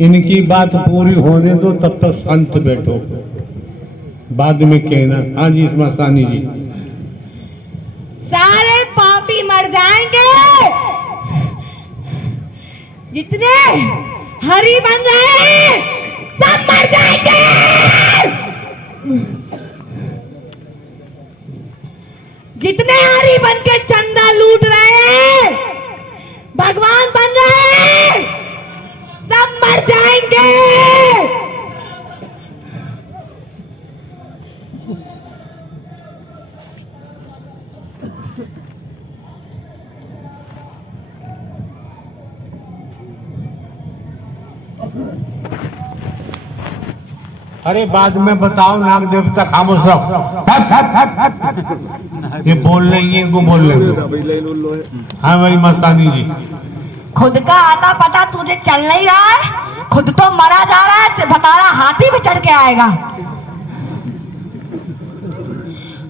इनकी बात पूरी होने दो, तब तक शांत बैठो, बाद में कहना। हाँ जी स्मशानी जी। सारे पापी मर जाएंगे, जितने हरि बन रहे हैं सब मर जाएंगे। जितने हरि बन के चंदा लूट रहे हैं, भगवान बन रहे हैं, सब मर जाएंगे। अरे बाद में बताओ, नाग देवता खामोश रहो। ये बोल रही है, इनको बोल रहे। हाँ भाई मस्तानी जी। खुद का आता पता तुझे चल नहीं रहा है, खुद तो मरा जा रहा है, तुम्हारा हाथी भी चढ़ के आएगा।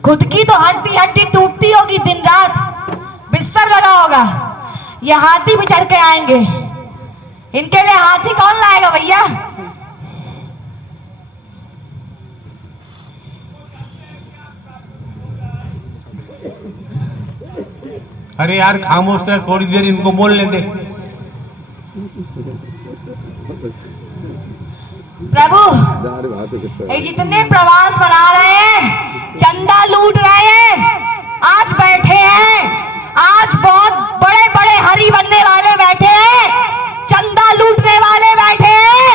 खुद की तो हड्डी हड्डी टूटती होगी, दिन रात बिस्तर लगा होगा, ये हाथी भी चढ़ के आएंगे। इनके लिए हाथी कौन लाएगा भैया? अरे यार खामोश है, थोड़ी देर इनको बोलने दे। प्रभु ये जितने प्रवास बना रहे हैं, चंदा लूट रहे हैं, आज बैठे हैं, आज बहुत बड़े बड़े हरि बनने वाले बैठे हैं, चंदा लूटने वाले बैठे हैं।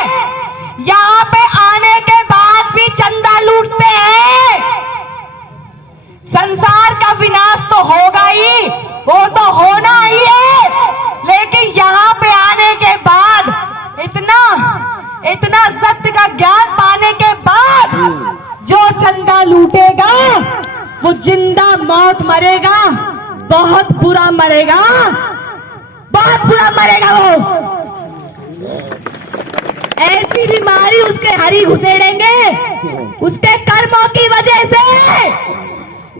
यहाँ पे आने के बाद भी चंदा लूटते हैं। संसार का विनाश तो होगा ही, वो तो होना ही है, लेकिन यहाँ पे आने के बाद इतना सत्य का ज्ञान पाने के बाद जो चंदा लूटेगा वो जिंदा मौत मरेगा, बहुत बुरा मरेगा, बहुत बुरा मरेगा। वो ऐसी बीमारी उसके हरि घुसेड़ेंगे, उसके कर्मों की वजह से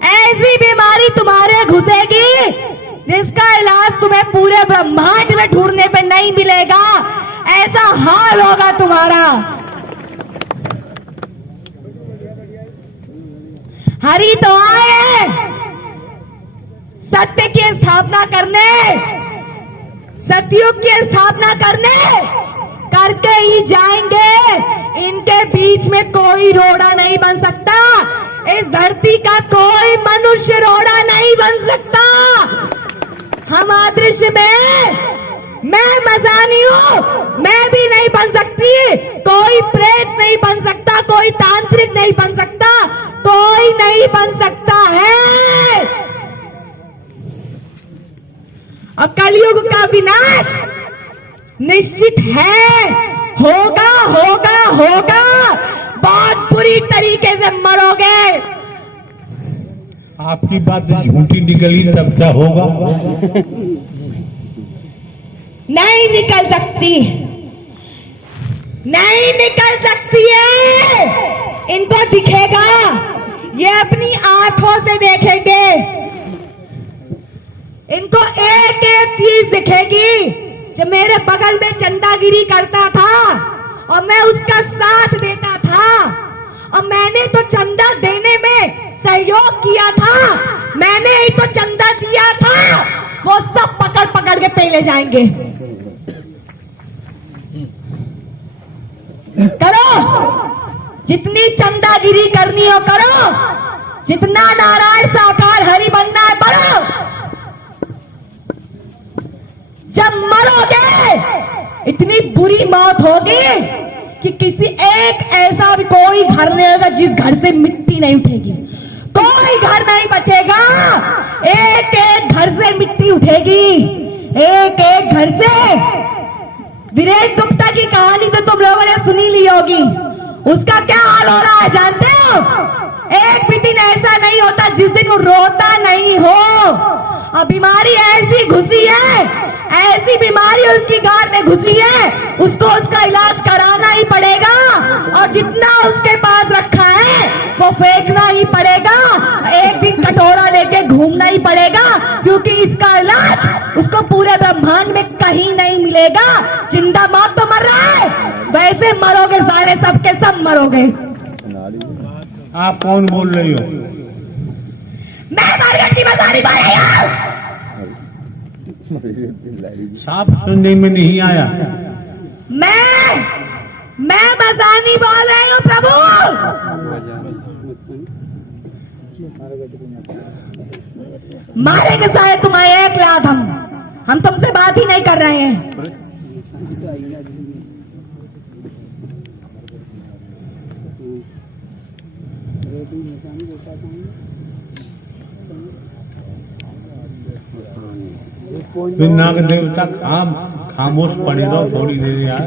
ऐसी बीमारी तुम्हारे घुसेगी जिसका इलाज तुम्हें पूरे ब्रह्मांड में ढूंढने पे नहीं मिलेगा। ऐसा हाल होगा तुम्हारा। हरि तो आए सत्य की स्थापना करने, सतयुग की स्थापना करने, करके ही जाएंगे। इनके बीच में कोई रोड़ा नहीं बन सकता, इस धरती का कोई मनुष्य रोड़ा नहीं बन सकता। हम अदृश्य में, मैं मजानी हूँ, मैं भी नहीं बन सकती, कोई प्रेत नहीं बन सकता, कोई तांत्रिक नहीं बन सकता, कोई नहीं बन सकता है। अब कलयुग का विनाश निश्चित है, होगा होगा होगा, बहुत बुरी तरीके से मरोगे। आपकी बात झूठी निकली तब क्या होगा? नहीं निकल सकती, नहीं निकल सकती है। इनको दिखेगा, ये अपनी आंखों से देखेंगे, इनको एक एक चीज दिखेगी। जब मेरे बगल में चंदागिरी करता था और मैं उसका साथ देता था, और मैंने तो चंदा देने में सहयोग किया था, मैंने ही तो चंदा दिया था, वो सब पकड़ पकड़ के पहले जाएंगे। करो, जितनी चंदागिरी करनी हो करो, जितना नारायण साकार हरि बनना है बढ़ो। जब मरोगे इतनी बुरी मौत होगी कि किसी एक ऐसा भी कोई घर नहीं होगा जिस घर से मिट्टी नहीं उठेगी, कोई घर नहीं बचेगा। एक एक घर से मिट्टी उठेगी, एक एक घर से। वीरेन गुप्ता की कहानी तो तुम लोगों ने सुनी ली होगी, उसका क्या हाल हो रहा है जानते हो? एक भी दिन ऐसा नहीं होता जिस दिन वो रोता नहीं हो। और बीमारी ऐसी घुसी है, ऐसी बीमारी उसकी गांठ में घुसी है, उसको उसका इलाज कराना ही पड़ेगा, और जितना उसके पास रखा है वो फेंकना ही पड़ेगा। एक दिन कटोरा लेके घूमना ही पड़ेगा, क्योंकि इसका इलाज उसको पूरे ब्रह्मांड में कहीं नहीं मिलेगा। जिंदा मौत तो मर रहा है, सबसे मरोगे साले, सबके सब मरोगे। आप कौन बोल रही हो? मैं बरगद की मसानी बोल रही हूं। साफ सुनने में नहीं आया। मैं मसानी बोल रही हूँ प्रभु। मारेंगे साले तुम्हारे 1 लाख। हम तुमसे बात ही नहीं कर रहे हैं। नाग देवता खामोश पड़े रहो थोड़ी देर यार।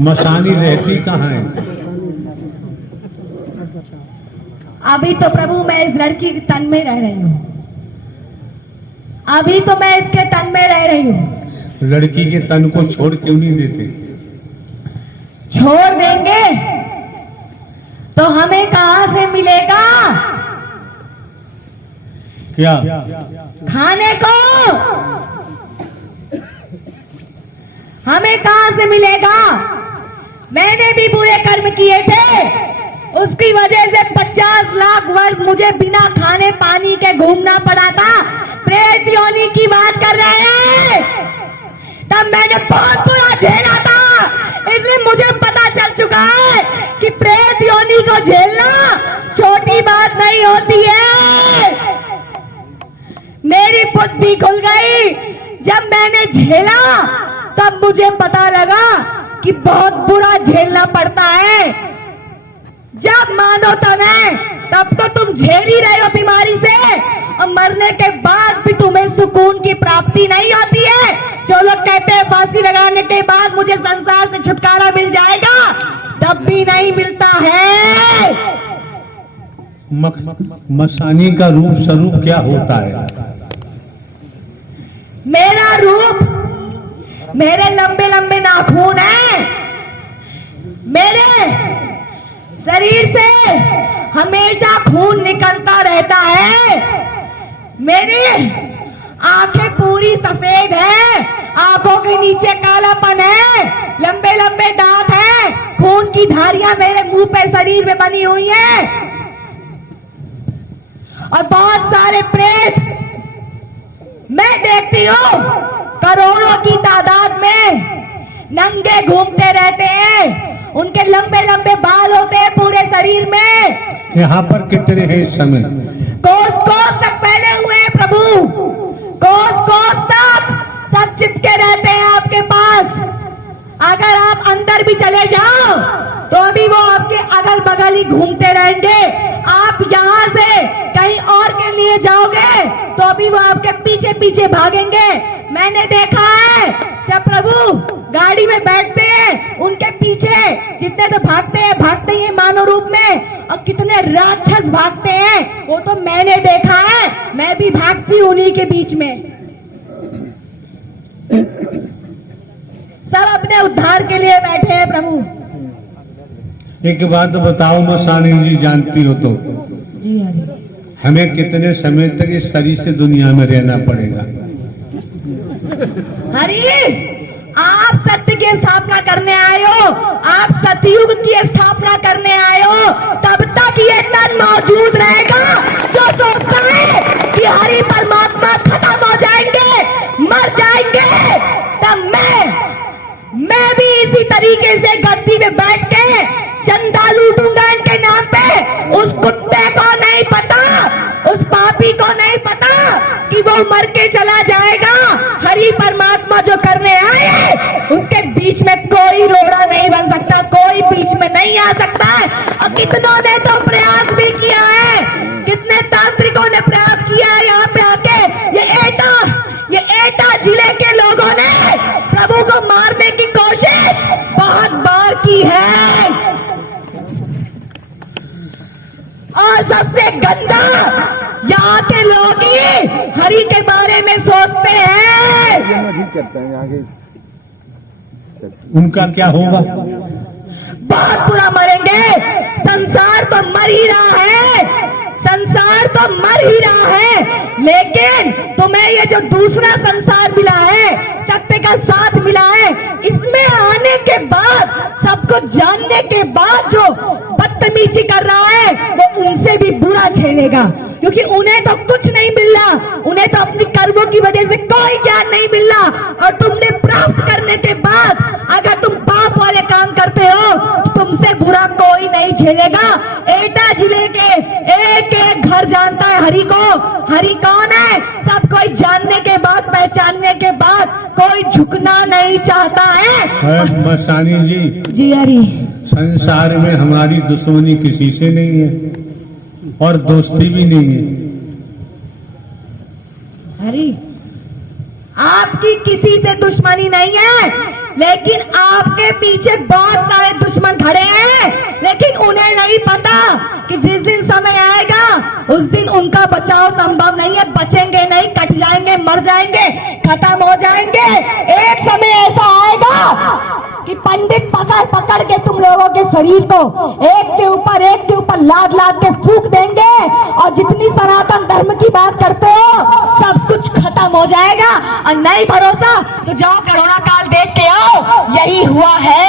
मसानी रहती कहाँ है? अभी तो प्रभु मैं इस लड़की के तन में रह रही हूँ। अभी तो मैं इसके तन में रह रही हूँ। लड़की के तन को छोड़ क्यों नहीं देते? छोड़ देंगे तो हमें कहां से मिलेगा क्या? खाने को हमें कहां से मिलेगा? मैंने भी बुरे कर्म किए थे, उसकी वजह से 50 लाख वर्ष मुझे बिना खाने पानी के घूमना पड़ा था। प्रेत योनि की बात कर रहे हैं, तब मैंने बहुत बुरा झेला था। इसलिए मुझे पता चल चुका है कि प्रेत योनि को झेलना छोटी बात नहीं होती है। मेरी बुद्धि खुल गई जब मैंने झेला, तब मुझे पता लगा कि बहुत बुरा झेलना पड़ता है। जब मानो तब तो तुम झेल ही रहे हो बीमारी से, और मरने के बाद भी तुम्हें सुकून की प्राप्ति नहीं होती है। जो लोग कहते हैं फांसी लगाने के बाद मुझे संसार से छुटकारा मिल जाएगा, तब भी नहीं मिलता है। मसानी का रूप स्वरूप क्या होता है? मेरा रूप, मेरे लंबे लंबे नाखून हैं। मेरे शरीर से हमेशा खून निकलता रहता है। मेरी आंखें पूरी सफेद हैं, आंखों के नीचे कालापन है, लंबे लंबे दांत हैं, खून की धारियां मेरे मुंह पे शरीर में बनी हुई हैं, और बहुत सारे प्रेत मैं देखती हूँ करोड़ों की तादाद में नंगे घूमते रहते हैं। उनके लंबे लंबे बाल होते हैं पूरे शरीर में। यहाँ पर कितने हैं इस समय? कोस कोस तक फैले हुए हैं प्रभु, कोस कोस तक सब चिपके रहते हैं आपके पास। अगर आप अंदर भी चले जाओ तो अभी वो आपके अगल बगल ही घूमते रहेंगे। आप यहाँ से कहीं और के लिए जाओगे तो अभी वो आपके पीछे पीछे भागेंगे। मैंने देखा है जब प्रभु गाड़ी में बैठते हैं, उनके पीछे जितने तो भागते ही मानव रूप में, और कितने राक्षस भागते हैं वो तो मैंने देखा है। मैं भी भागती हूँ उन्हीं के बीच में। सब अपने उद्धार के लिए बैठे हैं प्रभु। एक बात बताओ मसानी जी, जानती हो तो जी हरि, हमें कितने समय तक इस शरीर से दुनिया में रहना पड़ेगा? हरि, आप सत्य की स्थापना करने आए हो, आप सतयुग की स्थापना करने आए हो। तब तक ये तन मौजूद रहेगा जो सोचता है कि हरि परमात्मा खत्म हो जाएंगे, मर जाएंगे। तब मैं भी इसी तरीके से गद्दी में बैठ के चंदा लूटूंगा इनके नाम पे। उस कुत्ते को नहीं पता, उस पापी को नहीं पता कि वो मर के चला जाएगा। हरि परमात्मा जो करने आए उसके बीच में कोई रोड़ा नहीं बन सकता, कोई बीच में नहीं आ सकता है। और कितनों ने तो प्रयास भी किया है, कितने तांत्रिकों ने प्रयास किया है यहाँ पे आके। ये एटा जिले के लोगों ने प्रभु को मारने की कोशिश बहुत बार की है। और सबसे गंदा यहाँ के लोग ही हरि के बारे में सोचते हैं। उनका क्या होगा? बहुत बुरा मरेंगे। संसार तो मर ही रहा है, संसार तो मर ही रहा है, लेकिन तुम्हें ये जो दूसरा संसार मिला है, सत्य का साथ मिला है, इसमें आने के बाद, सबको जानने के बाद जो बदतमीजी कर रहा है वो उनसे भी बुरा झेलेगा, क्योंकि उन्हें तो कुछ नहीं मिल रहा, उन्हें तो अपनी कर्मों की वजह से कोई ज्ञान नहीं मिल रहा। और तुमने प्राप्त करने के बाद अगर तुम पाप वाले काम करते हो तो तुमसे बुरा कोई नहीं झेलेगा। एटा जिले के एक एक घर जानता है हरि को। हरि कौन है? सब कोई जानने के बाद, पहचानने के बाद कोई झुकना नहीं चाहता है। मस्तानी जी हरि, संसार में हमारी दुश्मनी किसी से नहीं है और दोस्ती भी नहीं है। हरि, आपकी किसी से दुश्मनी नहीं है, लेकिन आपके पीछे बहुत सारे दुश्मन खड़े हैं, लेकिन उन्हें नहीं पता कि जिस दिन समय आएगा उस दिन उनका बचाव संभव नहीं है। बचेंगे नहीं, कट जाएंगे, मर जाएंगे, खत्म हो जाएंगे। एक समय ऐसा आएगा कि पंडित पकड़ पकड़ के तुम लोगों के शरीर को एक के ऊपर लाद लाद के फूंक देंगे, और जितनी सनातन धर्म की बात करते हो सब कुछ खत्म हो जाएगा। और नहीं भरोसा तो जाओ कोरोना काल देख के आओ, यही हुआ है,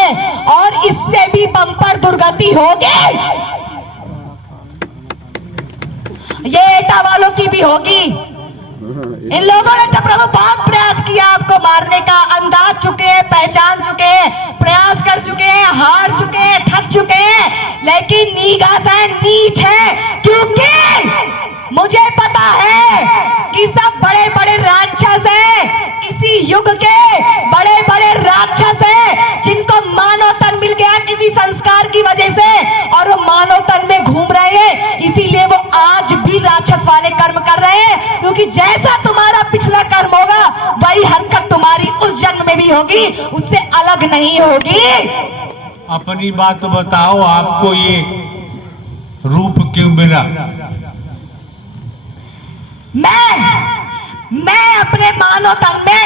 और इससे भी बम्पर दुर्गति होगी। ये एटा वालों की भी होगी। इन लोगों ने तो प्रभु बहुत प्रयास किया आपको मारने का, अंदाज चुके हैं, पहचान चुके हैं, प्रयास कर चुके हैं, हार चुके हैं, थक चुके हैं, लेकिन नीगास है, नीच है, क्योंकि मुझे पता है कि सब बड़े बड़े राक्षस हैं, इसी युग के बड़े बड़े राक्षस हैं, जिनको मानव तन मिल गया किसी संस्कार की वजह से, और वो मानव तन में घूम रहे हैं, इसीलिए वो आज भी राक्षस वाले कर्म कर रहे हैं। क्योंकि जैसा तुम्हारा पिछला कर्म होगा वही हरकत तुम्हारी उस जन्म में भी होगी, उससे अलग नहीं होगी। अपनी बात बताओ, आपको ये रूप क्यों मिला? मैं अपने मानव तन में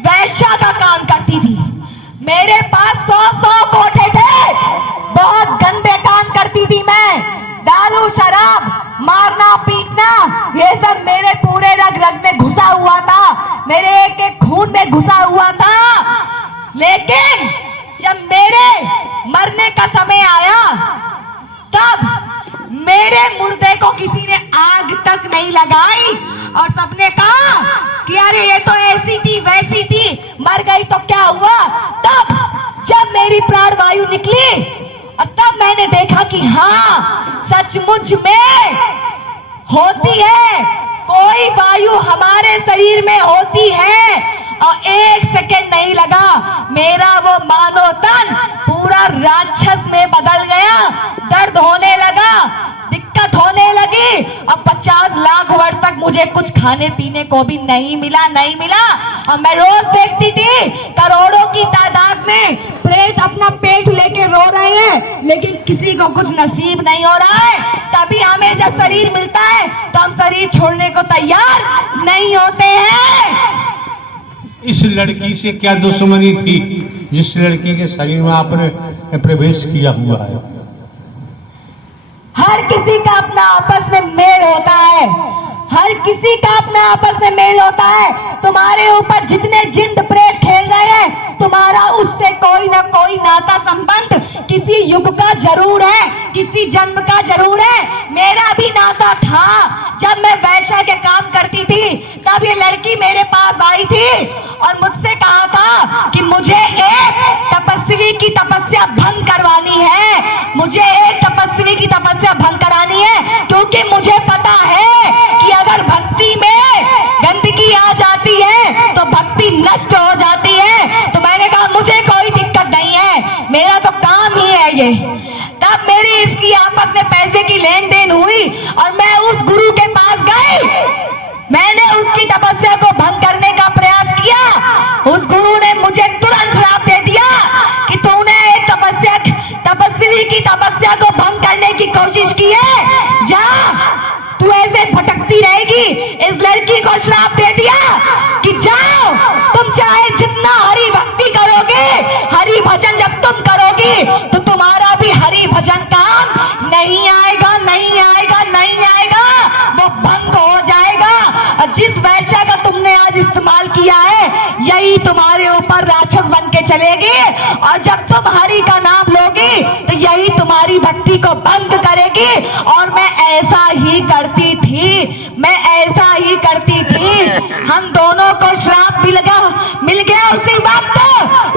वैश्या का काम करती थी। मेरे पास 100 कोठे थे, बहुत गंदे काम करती थी मैं। दारू, शराब, मारना, पीटना, ये सब मेरे पूरे रग रग में घुसा हुआ था, मेरे एक एक खून में घुसा हुआ था। लेकिन जब मेरे मरने का समय आया, तब मेरे मुर्दे को किसी ने आग तक नहीं लगाई, और सबने कहा कि अरे ये तो ऐसी थी, वैसी थी, मर गई तो क्या हुआ। तब जब मेरी प्राण वायु निकली, और तब मैंने देखा कि हाँ, सचमुच में होती है, कोई वायु हमारे शरीर में होती है। और एक सेकंड नहीं लगा, मेरा वो मानव तन पूरा राक्षस में बदल गया। दर्द होने लगा, दिक्कत होने लगी, और 50 लाख वर्ष तक मुझे कुछ खाने पीने को भी नहीं मिला। और मैं रोज देखती थी करोड़ों की तादाद में प्रेत अपना पेट लेके रो रहे हैं, लेकिन किसी को कुछ नसीब नहीं हो रहा है। तभी हमें जब शरीर मिलता है तो हम शरीर छोड़ने को तैयार नहीं होते हैं। इस लड़की से क्या दुश्मनी थी जिस लड़की के शरीर में आपने प्रवेश किया हुआ है? हर किसी का अपना आपस में मेल होता है, हर किसी का अपना आपस में मेल होता है। तुम्हारे ऊपर जितने जिंद प्रेत खेल रहे हैं, तुम्हारा उससे कोई ना कोई नाता संबंध किसी युग का जरूर है, किसी जन्म का जरूर है। मेरा भी नाता था। जब मैं वैश्या के काम करती थी, तब ये लड़की मेरे पास आई थी और मुझसे कहा था कि मुझे एक तपस्वी की तपस्या भंग करवानी है, मुझे एक तपस्वी की तपस्या भंग करानी है, क्योंकि मुझे पता है कि अगर भक्ति में गंदगी आ जाती है तो भक्ति नष्ट हो जाती है। तो मैंने कहा मुझे कोई दिक्कत नहीं है, मेरा तो काम ही है ये। तब मेरी इसकी आपस में पैसे की लेन देन हुई और मैं उस गुरु के पास गई। मैंने उसकी तपस्या को भंग करने का प्रयास किया। उस गुरु ने मुझे तुरंत श्राप दे दिया कि तूने एक तपस्वी की तपस्या को भंग करने की कोशिश की है, जा तू ऐसे भटकती रहेगी। इस लड़की को श्राप दे दिया कि जाओ, तुम चाहे जितना हरि भक्ति करोगे, हरि भजन जब तुम करोगी तो तुम्हारा भी हरि भजन काम नहीं आएगा, नहीं आएगा, नहीं आएगा। यही तुम्हारे ऊपर राक्षस बन के चलेगी, और जब तुम हरि का नाम लोगी तो यही तुम्हारी भक्ति को बंद करेगी। और मैं ऐसा ही करती थी, मैं ऐसा ही करती थी। हम दोनों को श्राप मिल गया उसी वक्त।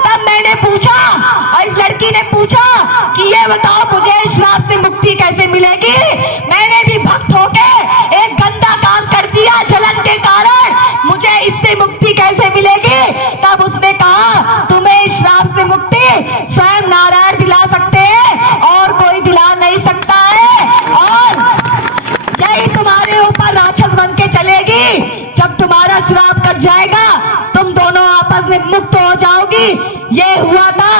तब मैंने पूछा, और इस लड़की ने पूछा कि ये बताओ मुझे श्राप से मुक्ति कैसे मिलेगी। मैंने भी भक्त होके एक गंदा काम कर दिया जलन के कारण, मुझे इससे मुक्ति कैसे मिलेगी। तब उसने कहा तुम्हें इस श्राप से मुक्ति स्वयं नारायण दिला सकते हैं और कोई दिला नहीं सकता है, और यही तुम्हारे ऊपर राक्षस बन के चलेगी। जब तुम्हारा श्राप कट जाएगा तुम दोनों आपस में मुक्त हो जाओगी। ये हुआ था,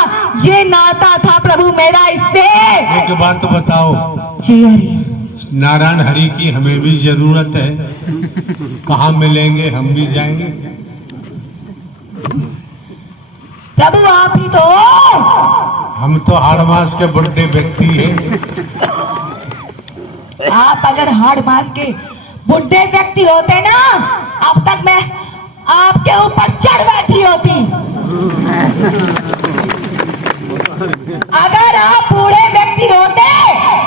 ये नाता था प्रभु मेरा इससे। एक बात बताओ, जी हरि, नारायण हरि की हमें भी जरूरत है, कहाँ मिलेंगे, हम भी जाएंगे। प्रभु आप ही तो, हम तो हाड़ मास के बुढ़े व्यक्ति हैं। आप अगर हाड़ मास के बुढ़े व्यक्ति होते ना, अब तक मैं आपके ऊपर चढ़ बैठी होती। अगर आप बूढ़े व्यक्ति होते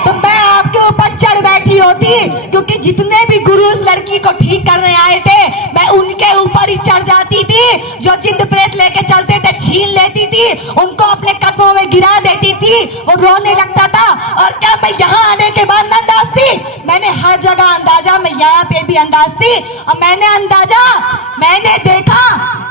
तो मैं आपके ऊपर चढ़ बैठी होती, क्योंकि जितने भी गुरु उस लड़की को ठीक करने आए थे मैं उनके ऊपर ही चढ़ जाती थी। जो जिंद प्रेत लेके चलते थे छीन लेती थी, उनको अपने कदमों में गिरा देती थी, वो रोने लगता था। और क्या मैं यहाँ आने के बाद न अंदाज थी, मैंने हर जगह अंदाजा, मैं यहाँ पे भी अंदाज थी। और मैंने अंदाजा, मैंने देखा,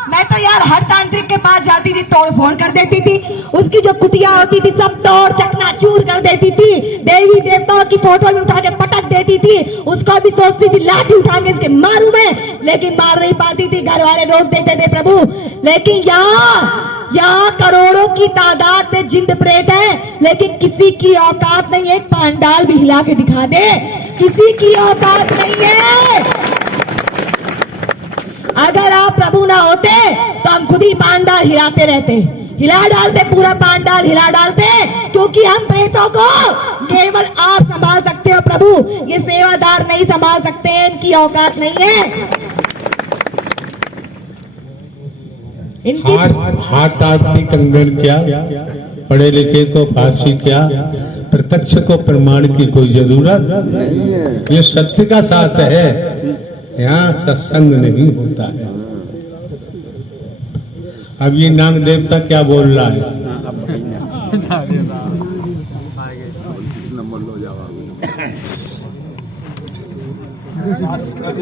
मैं तो यार हर तांत्रिक के पास जाती थी, तोड़ फोड़ कर देती थी, उसकी जो कुटिया होती थी सब तोड़ चकनाचूर कर देती थी, देवी देवताओं की फोटो भी उठा के पटक देती थी, उसको भी सोचती थी लाठी उठा के इसके मारूं मैं, लेकिन मार नहीं पाती थी, घर वाले रोक देते थे प्रभु। लेकिन यहाँ करोड़ों की तादाद में जिंद प्रेत है, लेकिन किसी की औकात नहीं है, एक पांडाल भी हिला के दिखा दे, किसी की औकात नहीं है। अगर आप प्रभु ना होते तो हम खुद ही पांडाल हिलाते रहते, हिला डालते, पूरा पांडाल हिला डालते, क्योंकि हम प्रेतों को केवल आप संभाल सकते हो प्रभु, ये सेवादार नहीं संभाल सकते हैं, इनकी औकात नहीं है। इनकी हाथ आदमी कंगन क्या, पढ़े लिखे को फांसी क्या, प्रत्यक्ष को प्रमाण की कोई जरूरत नहीं है। ये सत्य का साथ है, यहाँ सत्संग नहीं होता है। अब ये नाग देवता क्या बोल रहा है?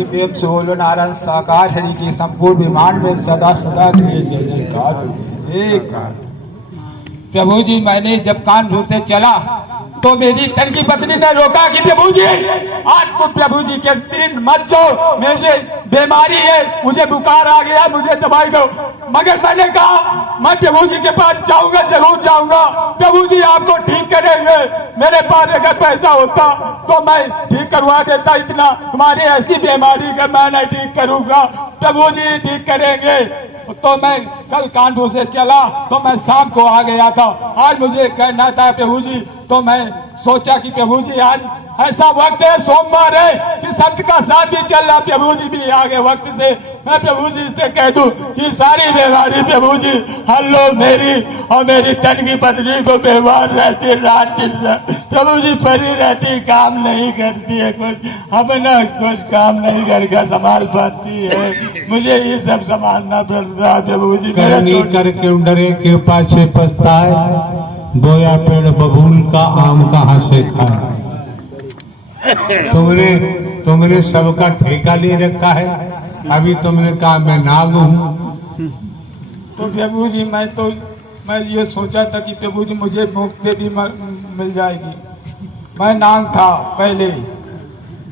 वेद से बोलो नारायण साकार हरि की संपूर्ण विमान में सदा सदा के लिए जय जयकार। प्रभु जी मैंने जब कानपुर से चला तो मेरी तन की पत्नी ने रोका कि प्रभु जी आज तो प्रभु जी के दिन मत जाओ, मुझे बीमारी है, मुझे बुखार आ गया, मुझे दवाई दो। मगर मैंने कहा मैं प्रभु जी के पास जाऊंगा, जरूर जाऊंगा, प्रभु जी आपको ठीक करेंगे। मेरे पास अगर पैसा होता तो मैं ठीक करवा देता, इतना तुम्हारी ऐसी बीमारी का मैं नहीं ठीक करूंगा, प्रभु जी ठीक करेंगे। तो मैं कल कानपुर से चला तो मैं शाम को आ गया था। आज मुझे कहना था प्रभु जी, तो मैं सोचा कि प्रभु जी आज ऐसा वक्त है, सोमवार है कि संत का साथ भी चल रहा, प्रभु जी भी आगे वक्त से मैं प्रभु जी से कह दूं कि सारी बीमारी प्रभु जी हल्लो मेरी और मेरी तन की पत्नी को बीमार रहती, रात दिन प्रभु जी परी रहती, काम नहीं करती है, कुछ अपना कुछ काम नहीं करके संभाल पाती है, मुझे ये सब संभालना पड़ता है प्रभु जी। करनी कर क्यों डरे, क्यों पाछे पछताए, बोया पेड़ बबूल का आम कहाँ से खाए। तुमने सबका ठेका ले रखा है, अभी तुमने कहा मैं नाग हूँ। तो प्रभु जी मैं ये सोचा था कि प्रभु जी मुझे मुक्ति भी मिल जाएगी। मैं नाग था पहले,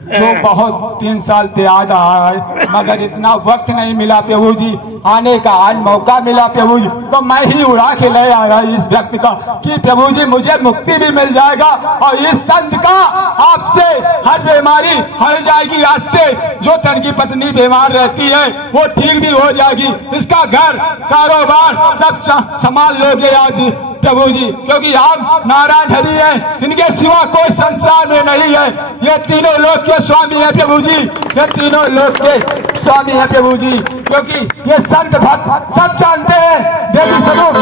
जो बहुत 3 साल से आ रहा है, मगर इतना वक्त नहीं मिला प्रभु जी आने का, आज मौका मिला प्रभु जी, तो मैं ही उड़ा के ले आया इस व्यक्ति का कि प्रभु जी मुझे मुक्ति भी मिल जाएगा और इस संत का आपसे हर बीमारी हट जाएगी। आज से जो तन की पत्नी बीमार रहती है वो ठीक भी हो जाएगी, इसका घर कारोबार सब संभाल लोगे। आज प्रभु जी, क्योंकि आप नारायण हरि हैं, इनके सिवा कोई संसार में नहीं है। ये तीनों लोक के स्वामी है प्रभु जी, ये तीनों लोक के स्वामी है प्रभु जी, क्योंकि ये संत भक्त सब जानते हैं। देवी स्वरूप